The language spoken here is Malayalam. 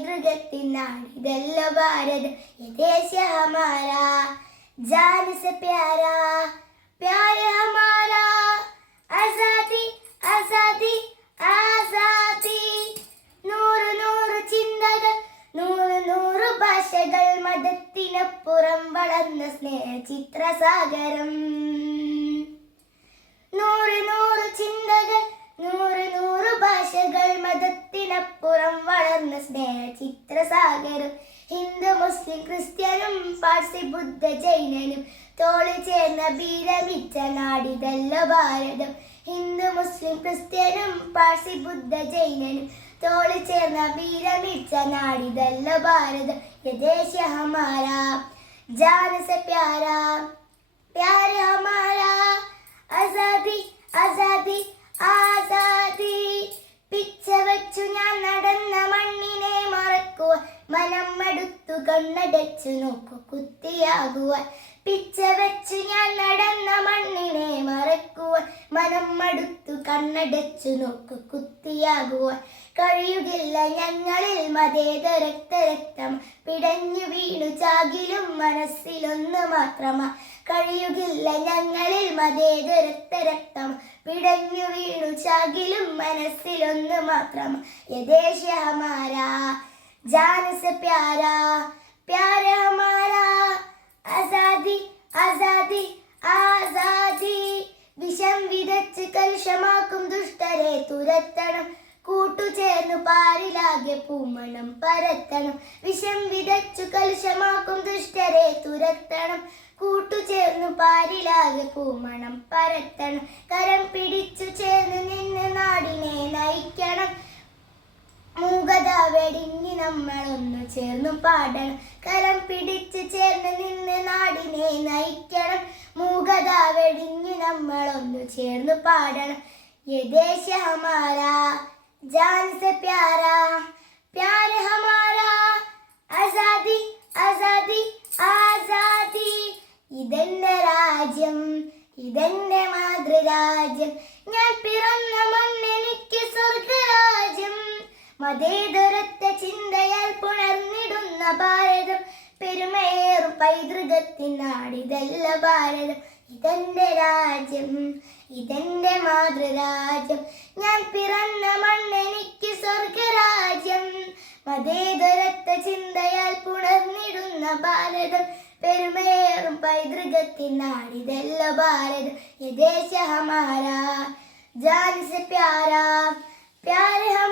പൈതൃകത്തിൻ നാടിതല്ല ഭാരതം ये देश है हमारा जान से प्यारा प्यार है हमारा आजादी आजादी ആസാദി നൂറ് നൂറ് ചിന്തകൾ നൂറ് നൂറ് ഭാഷകൾ മതത്തിനപ്പുറം വളർന്ന സ്നേഹ ചിത്രസാഗരം ചിത്രസാഗരം ഹിന്ദു മുസ്ലിം ക്രിസ്ത്യനും പാഴ്സി ബുദ്ധ ജൈനനും തോളി ചേർന്ന വീരമിച്ച നാടിതല്ല ഭാരതം. ഹിന്ദു മുസ്ലിം ക്രിസ്ത്യനും പാഴ്സി ബുദ്ധ ജൈനനും തോളി ചേർന്ന വീരമിച്ച നാടിതല്ല ഭാരതം. യദേശ ഹമാരാ ജാനസ പ്യാര. മറക്കുവാൻ മനം മടുത്തു കണ്ണടച്ചു നോക്കു കുത്തിയാകുവാൻ. പിച്ച വെച്ചു ഞാൻ നടന്ന മണ്ണിനെ മറക്കുവാൻ. മനം മടുത്തു കണ്ണടച്ചു നോക്കു കുത്തിയാകുവാൻ. കഴിയുകില്ല ഞങ്ങളിൽ മതേത രക്തരക്തം പിടഞ്ഞു വീണു ചാകിലും മനസ്സിലൊന്ന് മാത്രമാ. കഴിയുകില്ല ഞങ്ങളിൽ മതേത രക്തരക്തം പിടഞ്ഞു വീണു ചാകിലും മനസ്സിലൊന്ന് മാത്രം ഹമാരാ ജാന से प्यारा പ്യാര हमारा आजादी ആസാദി ആസാദി. വിഷം വിതച്ച് കലുഷമാക്കും ദുഷ്ടരെ തുരത്തണം. കൂട്ടുചേർന്നു പാരിലാകെ പൂമണം പരത്തണം. വിഷം വിതച്ചു കലുഷമാക്കും ദുഷ്ടരെ തുരത്തണം. കൂട്ടുചേർന്നു പാരിലാകെ പൂമണം പരത്തണം. കരം പിടിച്ചു ചേർന്ന് നിന്ന് നാടിനെ നയിക്കണം. മൂകത വെടിഞ്ഞ് നമ്മളൊന്നു ചേർന്നു പാടണം. കരം പിടിച്ച് ചേർന്ന് നിന്ന് നാടിനെ നയിക്കണം. മൂകത വെടിഞ്ഞ് നമ്മൾ ഒന്നു ചേർന്നു പാടണം. യദേശ ഹമാരാ जान से പ്യാരാ പ്യാര ഹമാരാ ആസാദി ആസാദി ആസാദി. ഇതെന്റെ രാജ്യം ഇതെന്റെ മാതൃരാജ്യം. ഞാൻ പിറന്ന മണ്ണെനിക്ക് സ്വർഗരാജ്യം മതേതരത്തെ ചിന്തയാൽ പുണർന്നിടുന്ന ഭാരതം. പെരുമയേറും പൈതൃകത്തിൻ നാടിതല്ല ഭാരതം. ഇതെന്റെ രാജ്യം ഇതെന്റെ മാതൃരാജ്യം. ഞാൻ പിറന്ന മണ്ണെനിക്ക് സ്വർഗരാജ്യം. മതേതരത്തെ ചിന്തയാൽ പുണർന്നിടുന്ന ഭാരതം. പെരുമേറും പൈതൃകത്തിൻ നാടിതല്ല ഭാരതം. യദേശ ഹമാരാ ജാൻസ് പ്യാരാ പ്യാര